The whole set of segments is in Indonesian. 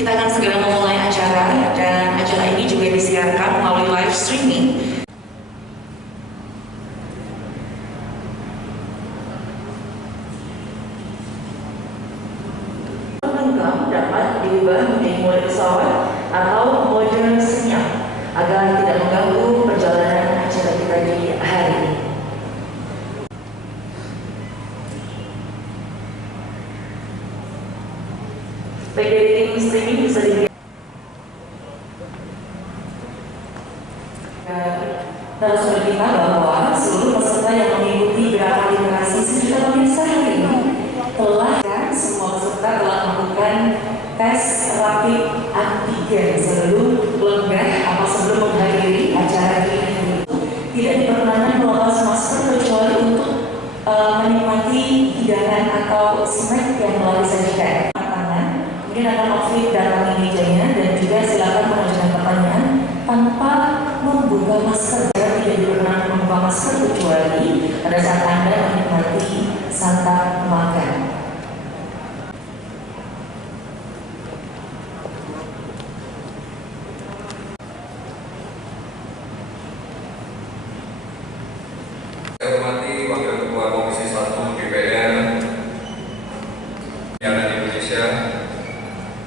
Kita akan segera memulai acara, dan acara ini juga disiarkan melalui live streaming. Lengkap dapat diubah menjadi mode pesawat atau mode senyap agar tidak mengganggu perjalanan acara kita di hari ini. Baik, dari tim streaming bisa dilihat. Narasumber kita bahwa seluruh peserta yang mengikuti gerakan literasi sejuta pemirsa hari ini telah, semua peserta telah melakukan tes rapid antigen sebelum lengah atau sebelum menghadiri acara ini. Tidak diperkenankan melepas masker kecuali untuk menikmati hidangan atau snack yang telah disajikan. Mungkin akan outfit dalam mejanya, dan juga silakan mengajukan pertanyaan tanpa membuka masker. Tidak diperkenankan membuka masker kecuali pada saat Anda menikmati santap makan. Saya hormati Wakil Ketua Komisi 1 DPR Indonesia,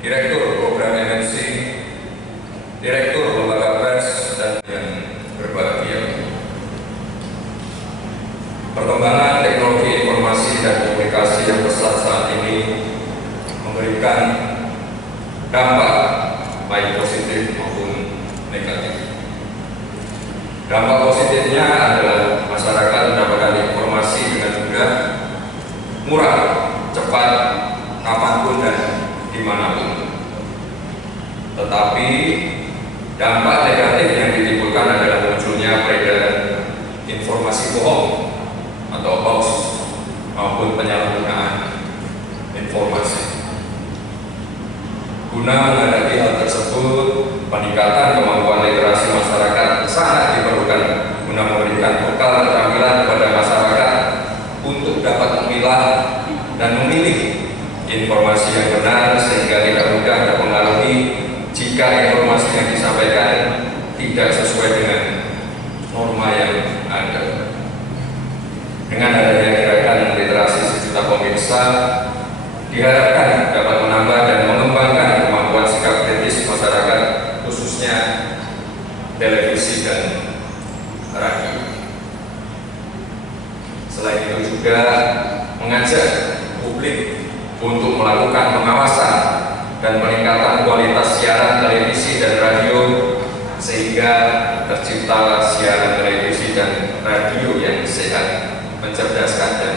Direktur Program MNC, Direktur Lembaga Pers, dan yang berbahagia. Perkembangan teknologi informasi dan komunikasi yang pesat saat ini memberikan dampak baik positif maupun negatif. Dampak positifnya adalah masyarakat mendapatkan informasi dengan mudah, murah, cepat, kapanpun dan dimanapun. Tetapi dampak negatif yang ditimbulkan adalah munculnya peredaran informasi bohong atau hoax maupun penyalahgunaan informasi. Guna menghadapi hal tersebut, peningkatan kemampuan literasi masyarakat sangat diperlukan guna memberikan bekal keterampilan kepada masyarakat untuk dapat memilah dan memilih informasi yang benar, sehingga tidak mudah terpengaruhi jika informasi yang disampaikan tidak sesuai dengan norma yang ada. Dengan adanya gerakan literasi sejuta pemirsa, diharapkan dapat menambah dan mengembangkan kemampuan sikap kritis masyarakat, khususnya televisi dan radio. Selain itu juga mengajak publik untuk melakukan pengawasan dan peningkatan kualitas siaran televisi dan radio, sehingga terciptalah siaran televisi dan radio yang sehat, mencerdaskan dan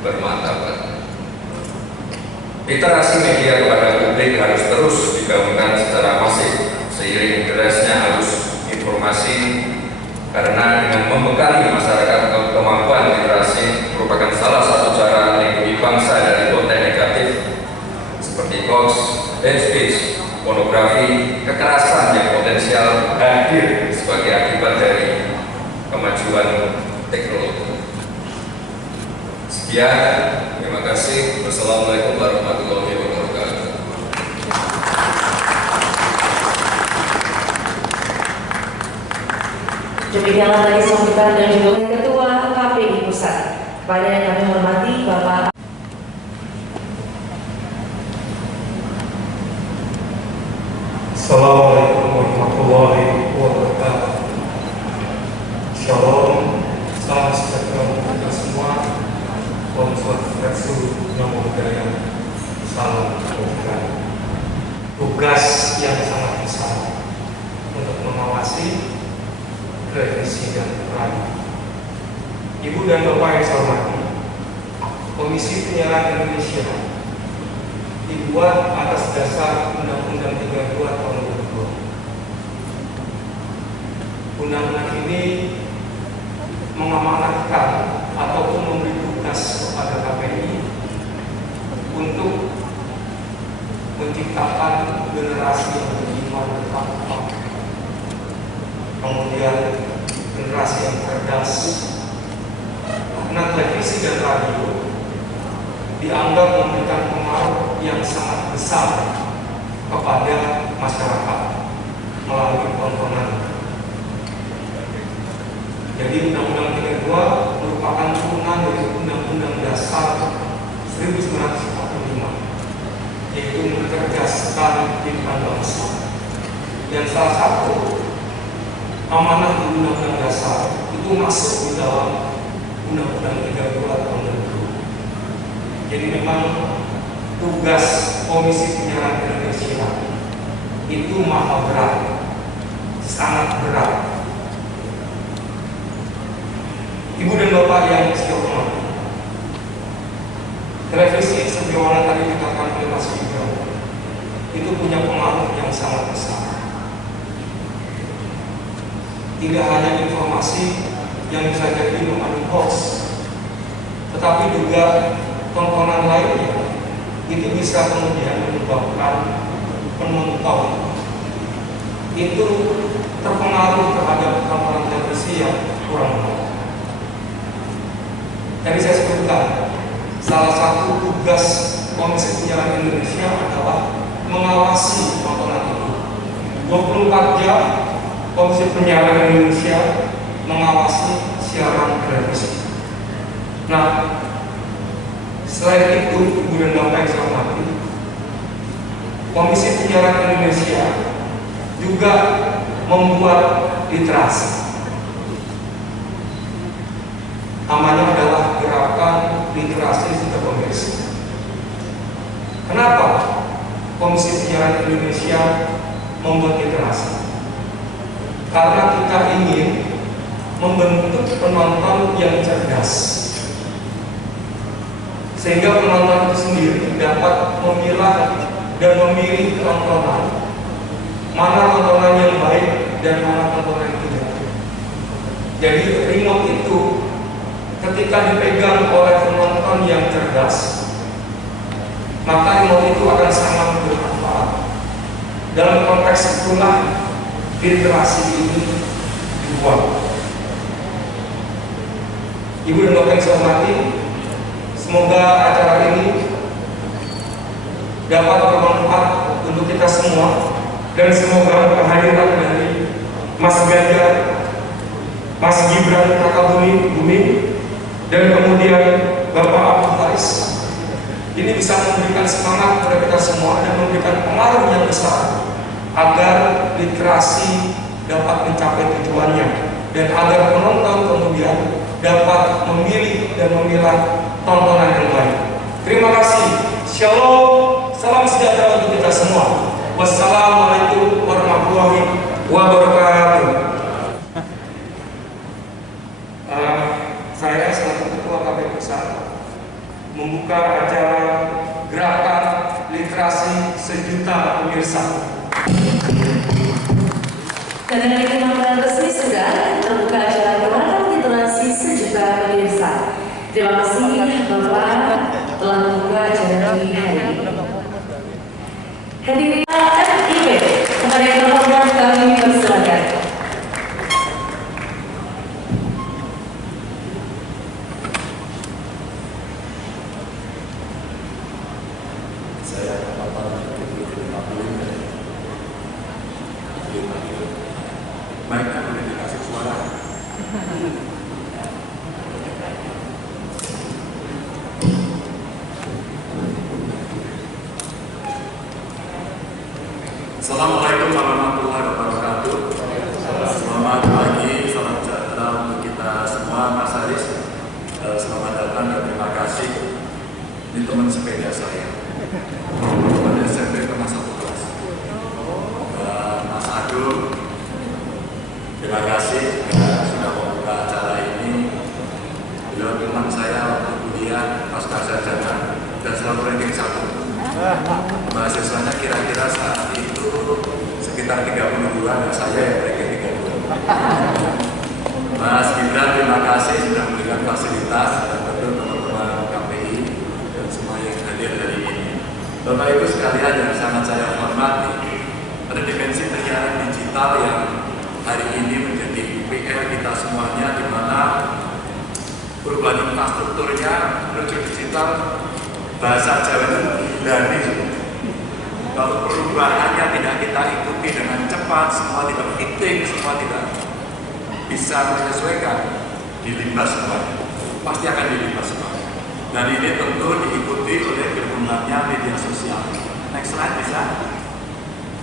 bermartabat. Literasi media kepada publik harus terus digaungkan secara masif seiring derasnya arus informasi, karena dengan membekali masyarakat kemampuan literasi merupakan salah satu cara melindungi bangsa dari konten negatif seperti hoax, hate speech, pornografi, kekerasan yang potensial hadir sebagai akibat dari kemajuan teknologi. Sekian, terima kasih. Wassalamualaikum warahmatullahi wabarakatuh. Demikianlah tadi sambutan dan juga Ketua KPI Pusat. Kepada yang kami hormati Bapak Assalamualaikum warahmatullahi wabarakatuh. Shalom, salam sejahtera untuk kita semua. Om Swastiastu, Namo Buddhaya, salam kebajikan. Tugas yang sangat besar untuk mengawasi televisi dan radio. Ibu dan Bapak yang saya hormati, Komisi Penyiaran Indonesia dibuat atas dasar Undang-Undang 32 tahun 2002. Undang-undang ini mengamanatkan ataupun memberi tugas kepada KPI untuk menciptakan generasi yang beriman dan takwa, kemudian generasi yang cerdas. Karena televisi dan radio dianggap memberikan pengaruh yang sangat besar kepada masyarakat melalui tontonan. Jadi Undang-Undang 32 merupakan turunan dari Undang-Undang Dasar 1945, yaitu mencerdaskan kehidupan bangsa. Dan salah satu amanah di Undang-Undang Dasar itu masuk di dalam Undang-Undang 32 tahun 2000. Jadi memang tugas Komisi Penyiaran Indonesia itu maha berat, sangat berat. Ibu dan Bapak yang saya hormati, televisi sebagaimana tadi dikatakan oleh Mas Gibran itu punya pengaruh yang sangat besar. Tidak hanya informasi yang bisa jadi mengandung hoax, tetapi juga tontonan lainnya itu bisa kemudian menyebabkan penonton itu terpengaruh terhadap tontonan televisi yang kurang baik. Tadi saya sebutkan, salah satu tugas Komisi Penyiaran Indonesia adalah mengawasi tontonan itu. 24 jam Komisi Penyiaran Indonesia mengawasi siaran televisi. Nah, selain itu, Ibu dan Bapak yang saya hormati, Komisi Penyiaran Indonesia juga membuat literasi. Namanya adalah Gerakan Literasi Sudah Pemirsa. Kenapa Komisi Penyiaran Indonesia membuat literasi? Karena kita ingin membentuk penonton yang cerdas, sehingga penonton itu sendiri dapat memilah dan memilih tontonan, mana tontonan yang baik dan mana tontonan yang tidak. Jadi remote itu ketika dipegang oleh penonton yang cerdas, maka remote itu akan sangat bermanfaat. Dalam konteks itulah literasi ini dibuat. Ibu dan Bapak yang saya hormati, semoga acara ini dapat bermanfaat untuk kita semua, dan semoga kehadiran dari Mas Ganjar, Mas Gibran Rakabuming, dan kemudian Bapak Abdul Haris ini bisa memberikan semangat kepada kita semua dan memberikan pengaruh yang besar agar literasi dapat mencapai tujuannya dan agar penonton kemudian dapat memilih dan memilah tontonan yang baik. Terima kasih. Shalom, salam sejahtera untuk kita semua. Wassalamualaikum warahmatullahi wabarakatuh. Saya selaku Ketua KPU Pusat membuka acara Gerakan Literasi Sejuta Pemirsa. Dan dengan keterangan resmi sudah terbuka acara Gerakan Literasi Sejuta Pemirsa. Terima kasih Bapak telah membuka acara di hari ini. Hadirin FIB, kepada yang terhormat kami persilakan. Baik, boleh dikasih suara. Assalamualaikum warahmatullahi wabarakatuh. Selamat pagi, salam sejahtera untuk kita semua, Mas Haris. Selamat datang dan terima kasih. Ini teman sepeda saya, teman SMP kelas 11. Mas Agung, terima kasih sudah membuka acara ini. Beliau teman saya waktu kuliah pasca sarjana dan selalu ranking 1. Mahasiswanya kira-kira saat itu sekitar 32 dan saya yang ranking 32. Mas Gibran, terima kasih sudah memberikan fasilitas dan tentu teman-teman KPI dan semua yang hadir hari ini. Bapak Ibu sekalian yang sangat saya hormati, pada dimensi penyiaran digital yang hari ini menjadi PR kita semuanya, di mana perubahan infrastrukturnya menuju digital, bahasa Jawa itu berani. Kalau perubahannya tidak kita ikuti dengan cepat, semua tidak fitting, semua tidak bisa menyesuaikan, dilimbas semuanya. Pasti akan dilimbas semuanya. Dan ini tentu diikuti oleh berkembangnya media sosial. Next slide bisa.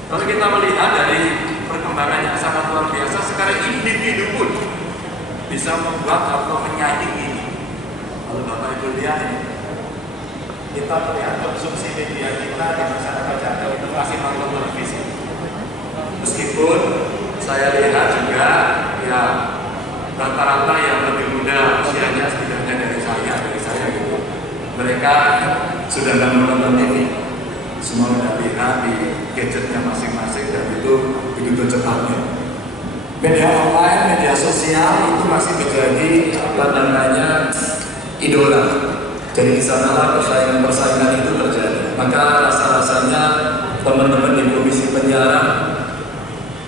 Kalau kita melihat dari perkembangan yang sangat luar biasa, sekarang individu pun bisa membuat atau menyaingi ini. Kalau Bapak Ibu lihat ini, kita melihat konsumsi media kita di masyarakat Jakarta itu masih nonton televisi. Meskipun saya lihat juga ya rata-rata yang lebih muda usianya setidaknya dari saya gitu, mereka sudah nggak menonton TV, semua sudah lihat di gadgetnya masing-masing dan itu begitu cepatnya. Media online, media sosial itu masih menjadi apa namanya idola. Jadi di sanalah persaingan itu terjadi. Maka rasa-rasanya teman-teman di komisi penyiaran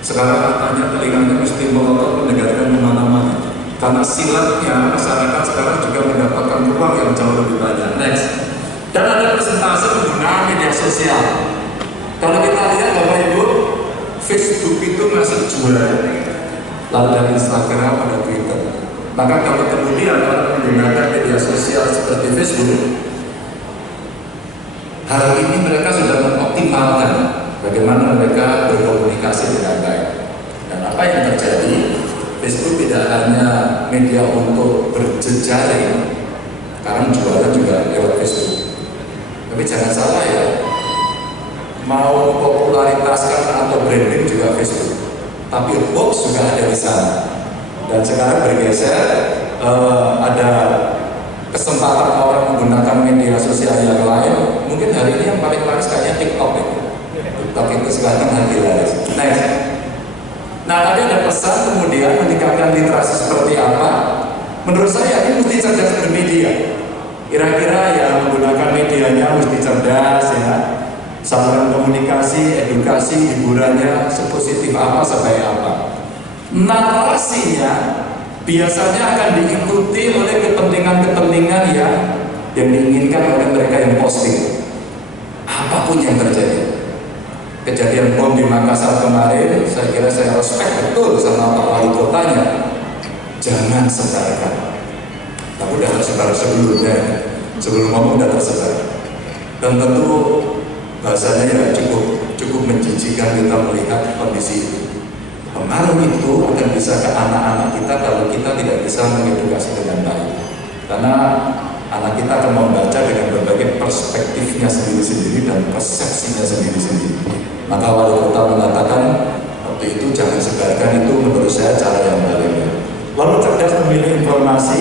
sekarang katanya telinganya mesti melotot mendengarkan kemana-mana. Karena silatnya masyarakat sekarang juga mendapatkan ruang yang jauh lebih banyak. Next. Dan ada persentase penggunaan media sosial. Kalau kita lihat Bapak Ibu, Facebook itu masih juara. Lalu ada Instagram, ada Twitter. Maka kalau kemudian orang menggunakan media sosial seperti Facebook, hari ini mereka sudah mengoptimalkan bagaimana mereka berkomunikasi dengan baik. Dan apa yang terjadi? Facebook tidak hanya media untuk berjejaring, sekarang jualan juga lewat Facebook. Tapi jangan salah ya, mau popularitaskan atau branding juga Facebook, tapi hoax juga ada di sana. Dan sekarang bergeser, ada kesempatan orang menggunakan media sosial yang lain. Mungkin hari ini yang paling laris kayaknya TikTok ya. TikTok itu sekarang lagi laris. Next. Nah, tadi ada pesan kemudian meningkatkan literasi seperti apa? Menurut saya ini mesti cerdas bermedia. Kira-kira yang menggunakan medianya mesti cerdas ya. Saluran komunikasi, edukasi, hiburannya sepositif apa, sebaik apa. Narasinya biasanya akan diikuti oleh kepentingan-kepentingan yang diinginkan oleh mereka yang posting. Apapun yang terjadi. Kejadian bom di Makassar kemarin, saya kira saya respect betul sama Pak Wali Kotanya. Jangan sebarkan. Tapi udah tersebar sebelumnya, sebelum ngomong udah tersebar. Dan tentu bahasanya ya cukup menjijikan kita melihat kondisi itu. Pengaruh itu akan bisa ke anak-anak kita kalau kita tidak bisa mengedukasi dengan baik. Karena anak kita akan membaca dengan berbagai perspektifnya sendiri-sendiri dan persepsinya sendiri-sendiri. Maka wali kota mengatakan waktu itu jangan sebarkan, itu menurut saya cara yang paling baik. Lalu cerdas memilih informasi,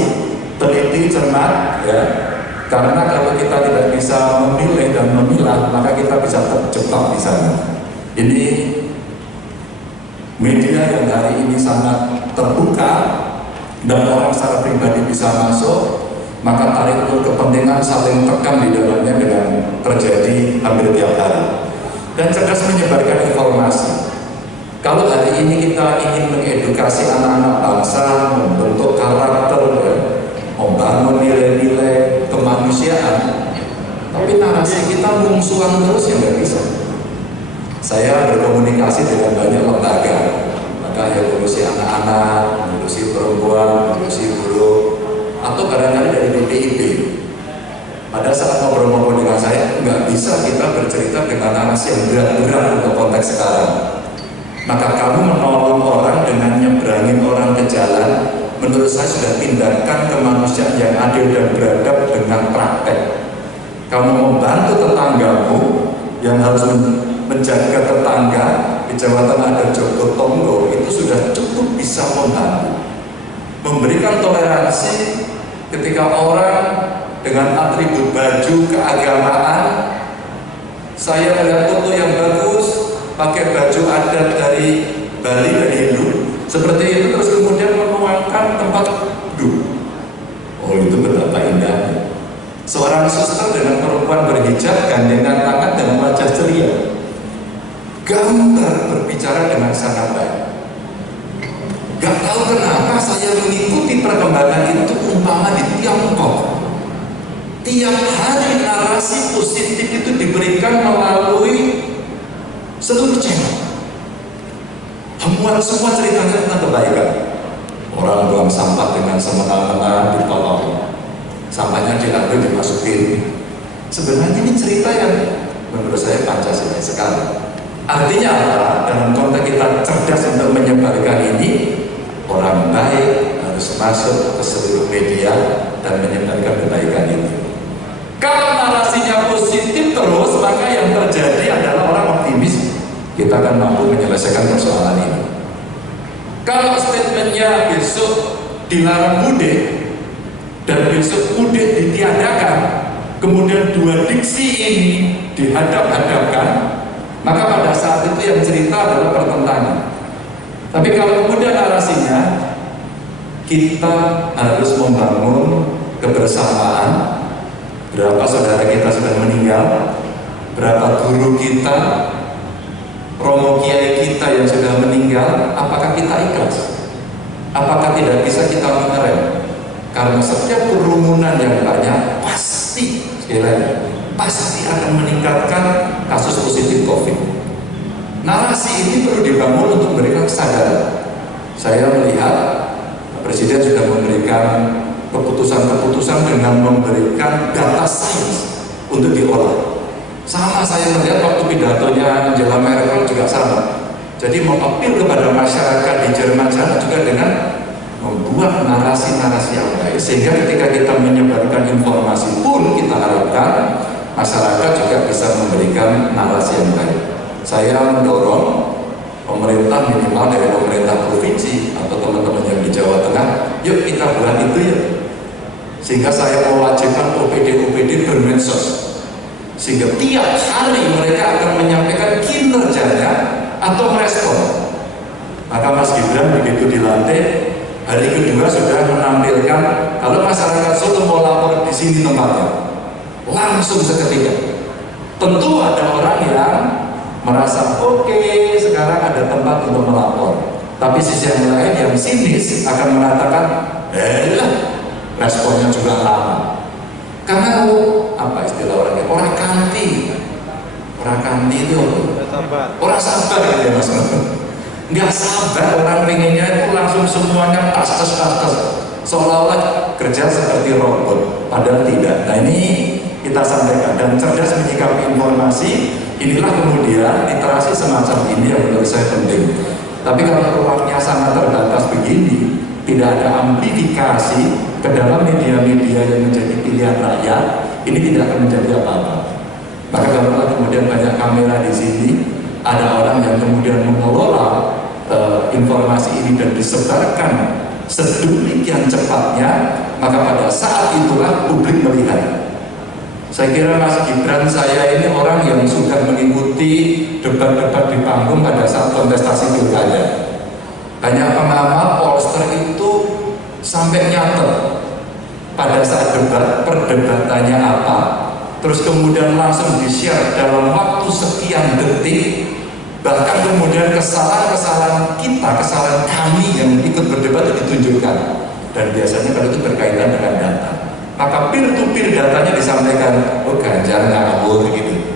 teliti, cermat, ya. Karena kalau kita tidak bisa memilih dan memilah, maka kita bisa terjebak di sana. Ini media yang hari ini sangat terbuka dan orang secara pribadi bisa masuk, maka tarik ulur kepentingan saling tekan di dalamnya dengan terjadi hampir tiap hari. Dan cerdas menyebarkan informasi. Kalau hari ini kita ingin mengedukasi anak-anak bangsa, membentuk karakter, ya, membangun nilai-nilai kemanusiaan, tapi narasi kita mungsuhan terus ya nggak bisa. Saya berkomunikasi dengan banyak lembaga, maka yang ngurusi anak-anak, ngurusi perempuan, ngurusi buruh, atau barangkali dari BPIP. Pada saat ngobrol-ngobrol dengan saya, nggak bisa kita bercerita dengan narasi yang berat-berat untuk konteks sekarang. Maka kamu menolong orang dengan nyebrangin orang ke jalan, menurut saya sudah tindakan kemanusiaan yang adil dan beradab dengan praktek. Kamu membantu tetanggamu yang harus menjaga tetangga di Jawa Tengah ada Joko Tonggo, itu sudah cukup bisa membantu. Memberikan toleransi ketika orang dengan atribut baju keagamaan, saya melihat foto yang bagus, pakai baju adat dari Bali dan Hindu, seperti itu, terus kemudian menuangkan tempat duduk. Oh, itu betapa indahnya. Seorang suster dengan perempuan berhijab, gandengan tangan dengan wajah ceria. Gambar berbicara dengan sangat baik. Gak tahu kenapa saya mengikuti perkembangan itu umpama di Tiongkok. Tiap hari narasi positif itu diberikan melalui Kalau semua ceritanya tentang kebaikan, orang buang sampah dengan semena-mena ditolong, sampahnya diambil dimasukin. Sebenarnya ini cerita yang menurut saya Pancasila sekali. Artinya apa? Dalam konteks kita cerdas untuk menyebarkan ini, orang baik harus masuk ke seluruh media dan menyebarkan kebaikan ini. Kalau narasinya positif terus, maka yang terjadi adalah orang optimis. Kita akan mampu menyelesaikan persoalan ini. Kalau statementnya besok dilarang mudik dan besok mudik ditiadakan, kemudian dua diksi ini dihadap-hadapkan, maka pada saat itu yang cerita adalah pertentangan. Tapi kalau kemudian narasinya kita harus membangun kebersamaan, berapa saudara kita sudah meninggal, berapa guru kita, romo kiai kita yang sudah meninggal, apakah kita ikhlas? Apakah tidak bisa kita mengerem? Karena setiap kerumunan yang banyak pasti, sekali lagi, pasti akan meningkatkan kasus positif COVID. Narasi ini perlu dibangun untuk memberikan kesadaran. Saya melihat Presiden sudah memberikan keputusan-keputusan dengan memberikan data sains untuk diolah. Sama saya melihat waktu pidatonya Angela Merkel juga sama. Jadi mengapil kepada masyarakat di Jerman sana juga dengan membuat narasi-narasi yang baik, sehingga ketika kita menyebarkan informasi pun kita harapkan masyarakat juga bisa memberikan narasi yang baik. Saya mendorong pemerintah, minimal dari pemerintah provinsi atau teman-teman yang di Jawa Tengah, yuk kita buat itu ya. Sehingga saya mewajibkan OPD bermedsos, sehingga tiap hari mereka akan menyampaikan kinerjanya atau merespon. Maka Mas Gibran begitu dilantik, hari kedua sudah menampilkan kalau masyarakat Solo mau lapor di sini tempatnya, langsung seketika. Tentu ada orang yang merasa oke, sekarang ada tempat untuk melapor. Tapi sisi yang lain yang sinis akan mengatakan, responnya juga lama. Karena apa istilah orangnya? Orang kanti itu orang sabar gitu ya Mas. Nggak sabar, orang pengennya itu langsung semuanya tas, seolah-olah kerja seperti robot, padahal tidak. Nah ini kita sampaikan dan cerdas menyikapi informasi. Inilah kemudian literasi semacam ini yang menurut saya penting. Tapi kalau ruangnya sangat terbatas begini, tidak ada amplifikasi ke dalam media-media yang menjadi pilihan rakyat, ini tidak akan menjadi apa-apa. Maka kalau kemudian banyak kamera di sini, ada orang yang kemudian mengelola informasi ini dan disebarkan sedemikian cepatnya, maka pada saat itulah publik melihat. Saya kira Mas Gibran saya ini orang yang sudah mengikuti debat-debat di panggung pada saat kontestasi pilkada. Banyak pengamat pollster itu sampai nyatet pada saat debat perdebatannya apa, terus kemudian langsung di-share dalam waktu sekian detik. Bahkan kemudian kesalahan-kesalahan kita, kesalahan kami yang ikut berdebat itu ditunjukkan. Dan biasanya kalau itu berkaitan dengan data, maka peer-to-peer datanya disampaikan, oh Ganjar ngawur gitu.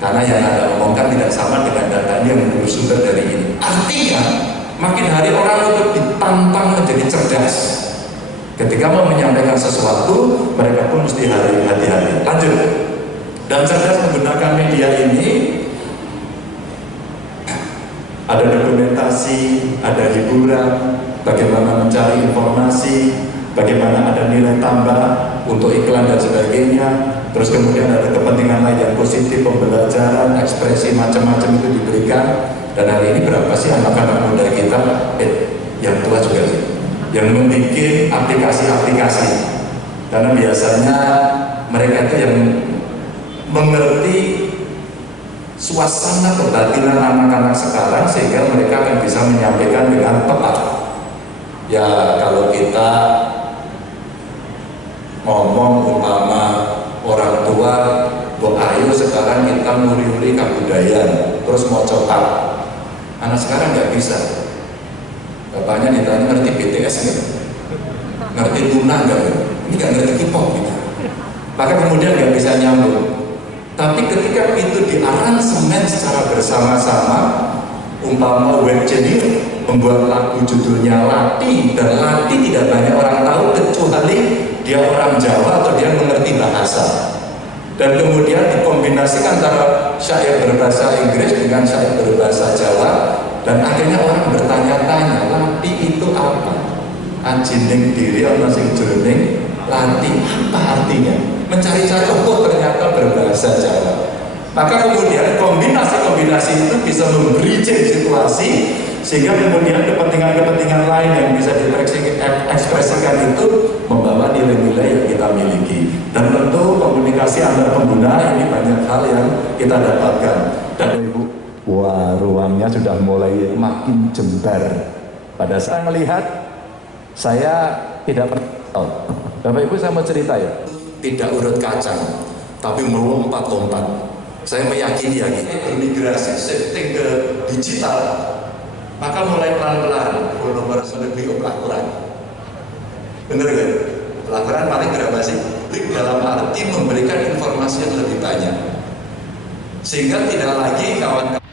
Karena yang Anda omongkan tidak sama dengan datanya yang bersumber dari ini. Artinya, makin hari orang untuk ditantang menjadi cerdas. Ketika mau menyampaikan sesuatu, mereka pun mesti hati-hati. Lanjut. Dan cerdas menggunakan media ini, ada dokumentasi, ada hiburan, bagaimana mencari informasi, bagaimana ada nilai tambah untuk iklan dan sebagainya. Terus kemudian ada kepentingan lain yang positif, pembelajaran, ekspresi macam-macam itu diberikan. Dan hari ini berapa sih anak-anak muda kita, yang tua juga sih, yang membuat aplikasi-aplikasi. Karena biasanya mereka itu yang mengerti suasana kebatinan anak-anak sekarang, sehingga mereka akan bisa menyampaikan dengan tepat. Ya kalau kita ngomong umpama orang tua, ayo sekarang kita nguri-nguri kabudayan, terus mau coba. Anak sekarang nggak bisa. Bapaknya ditanya ngerti BTS nggak? Ngerti Luna nggak? Ini nggak ngerti K-pop gitu. Maka kemudian nggak bisa nyambung. Tapi ketika itu diaransemen secara bersama-sama, umpama web engineer membuat lagu judulnya Lati, dan Lati tidak banyak orang tahu kecuali dia orang Jawa atau dia mengerti bahasa. Dan kemudian dikombinasikan antara syair berbahasa Inggris dengan syair berbahasa Jawa, dan akhirnya orang bertanya-tanya, Lati itu apa? Anjining diri ana sing jroning Lati, apa artinya? Mencari-cari, oh ternyata berbahasa Jawa. Maka kemudian kombinasi-kombinasi itu bisa membridging situasi, sehingga kemudian kepentingan-kepentingan lain yang bisa diekspresikan itu membawa nilai-nilai yang kita miliki. Dan tentu komunikasi antar pengguna ini banyak hal yang kita dapatkan. Dan Ibu, wah, ruangnya sudah mulai makin jembar. Pada saat melihat, saya tidak pernah tahu. Bapak Ibu, saya mau cerita ya. Tidak urut kacang, tapi melompat-lompat. Saya meyakini ya, ini bermigrasi, shifting ke digital, maka mulai pelan-pelan followers lebih pelakuran. Bener kan? Pelakuran paling berapa sih? Dalam arti memberikan informasi yang lebih banyak, sehingga tidak lagi kawan-kawan